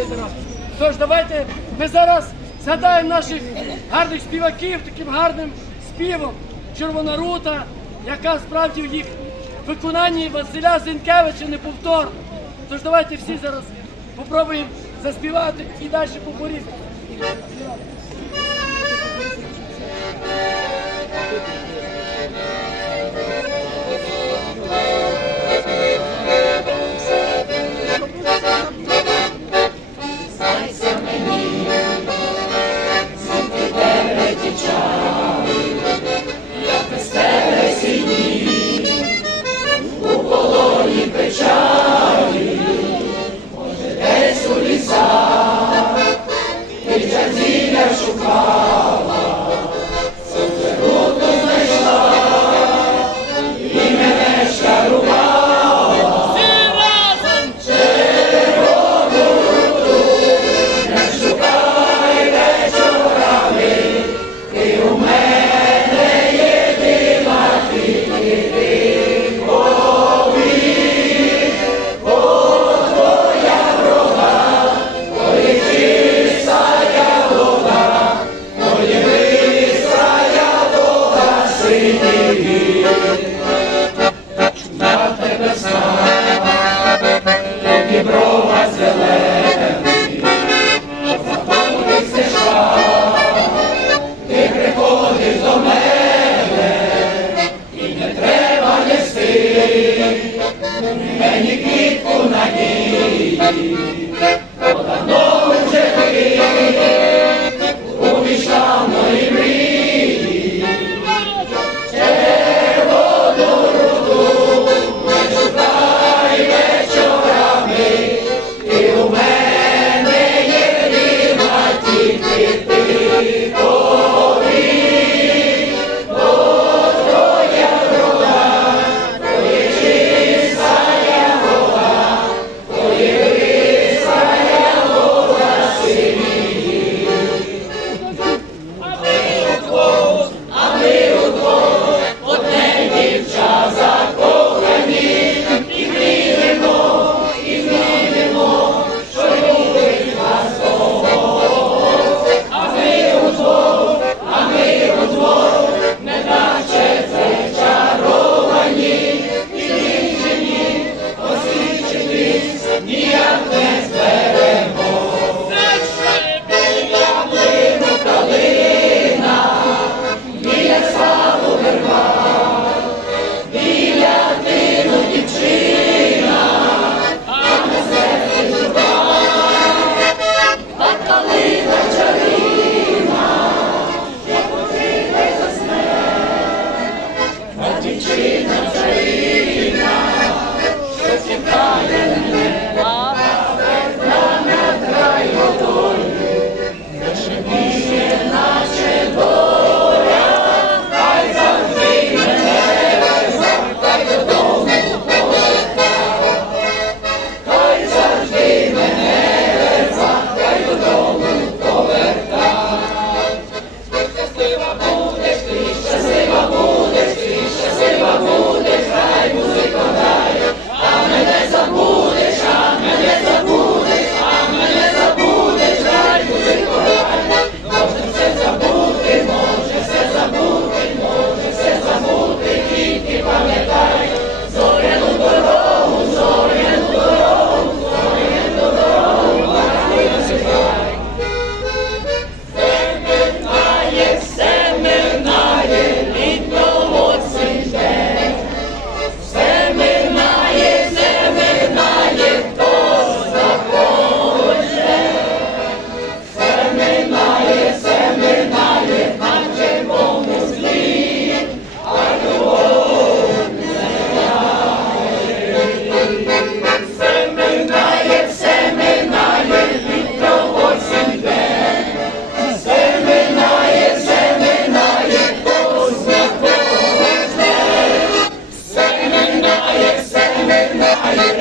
дороги. Тож давайте ми зараз згадаємо наших гарних співаків таким гарним співом Червона рута, яка справді в їх виконанні Василя Зінкевича неповторна. Тож давайте всі зараз попробуємо заспівати і далі попорізати. мені квітку надії.